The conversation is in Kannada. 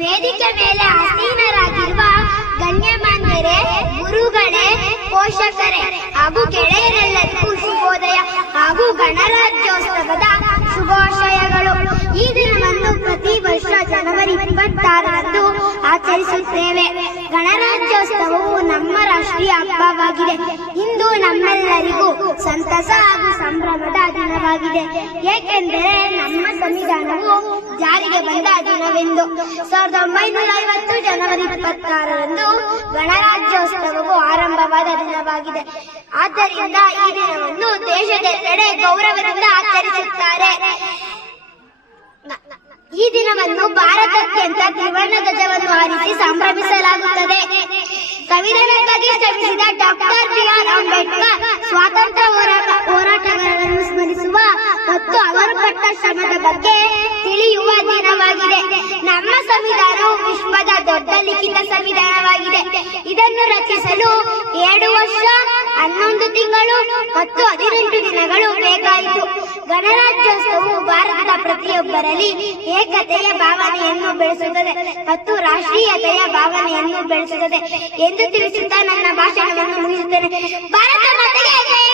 ವೇದಿಕೆ ಮೇಲೆ ಆಸೀನರಾಗಿರುವ ಗಣ್ಯಮಾನ್ಯರೇ, ಗುರುಗಳೇ, ಪೋಷಕರೇ ಹಾಗೂ ಗೆಳೆಯರೆಲ್ಲರಿಗೂ ಶುಭೋದಯ ಹಾಗೂ ಗಣರಾಜ್ಯೋತ್ಸವದ ಶುಭಾಶಯಗಳು. ಈ ದಿನವನ್ನು ಪ್ರತಿ ವರ್ಷ ಜನವರಿ 26ರಂದು ಆಚರಿಸುತ್ತೇವೆ. ಗಣರಾಜ್ಯೋತ್ಸವವು ನಮ್ಮ ರಾಷ್ಟ್ರೀಯ ಹಬ್ಬವಾಗಿದೆ. ಇಂದು ನಮ್ಮೆಲ್ಲರಿಗೂ ಸಂತಸ ಹಾಗೂ ಸಂಭ್ರಮದ ದಿನವಾಗಿದೆ. ಏಕೆಂದರೆ ನಮ್ಮ ಸಂವಿಧಾನವು ಜಾರಿಗೆ ಬಂದ ದಿನವೆಂದು. 1950 ಜನವರಿ 26ರಂದು ಗಣರಾಜ್ಯೋತ್ಸವವು ಆರಂಭವಾದ ದಿನವಾಗಿದೆ. ಆದ್ದರಿಂದ ಈ ದಿನವನ್ನು ದೇಶದೆಲ್ಲೆಡೆ ಗೌರವದಿಂದ ಆಚರಿಸುತ್ತಾರೆ. ಈ ದಿನವನ್ನು ಭಾರತಾದ್ಯಂತ ತ್ರಿವರ್ಣ ಧ್ವಜವನ್ನು ಹಾರಿಸಿ ಸಂಭ್ರಮಿಸಲಾಗುತ್ತದೆ. ಸಂವಿಧಾನಕ್ಕಾಗಿ ಶ್ರಮಿಸಿದ ಡಾಕ್ಟರ್ ಬಿ.ಆರ್. ಅಂಬೇಡ್ಕರ್ ಸ್ವಾತಂತ್ರ್ಯ ಹೋರಾಟಗಾರರನ್ನು ಸ್ಮರಿಸುವ ಮತ್ತು ಅವರು ಪಟ್ಟ ಶ್ರಮದ ಬಗ್ಗೆ ತಿಳಿಯುವ ದಿನವಾಗಿದೆ. ನಮ್ಮ ಸಂವಿಧಾನವು ವಿಶ್ವದ ದೊಡ್ಡ ಲಿಖಿತ ಸಂವಿಧಾನವಾಗಿದೆ. ಇದನ್ನು ರಚಿಸಲು 7 ವರ್ಷ 11 ತಿಂಗಳು ಮತ್ತು 18 ದಿನಗಳು ಬೇಕಾಯಿತು. ಗಣರಾಜ್ಯೋತ್ಸವವು ಭಾರತದ ಪ್ರತಿಯೊಬ್ಬರಲ್ಲಿ ಏಕತೆಯ ಭಾವನೆಯನ್ನು ಬೆಳೆಸುತ್ತದೆ ಮತ್ತು ರಾಷ್ಟ್ರೀಯತೆಯ ಭಾವನೆಯನ್ನು ಬೆಳೆಸುತ್ತದೆ ಎಂದು ತಿಳಿಸುತ್ತಾ ನನ್ನ ಭಾಷಣವನ್ನು ಮುಗಿಸುತ್ತೇನೆ. ಭಾರತ ಮಾತೆಗೆ ಜಯ.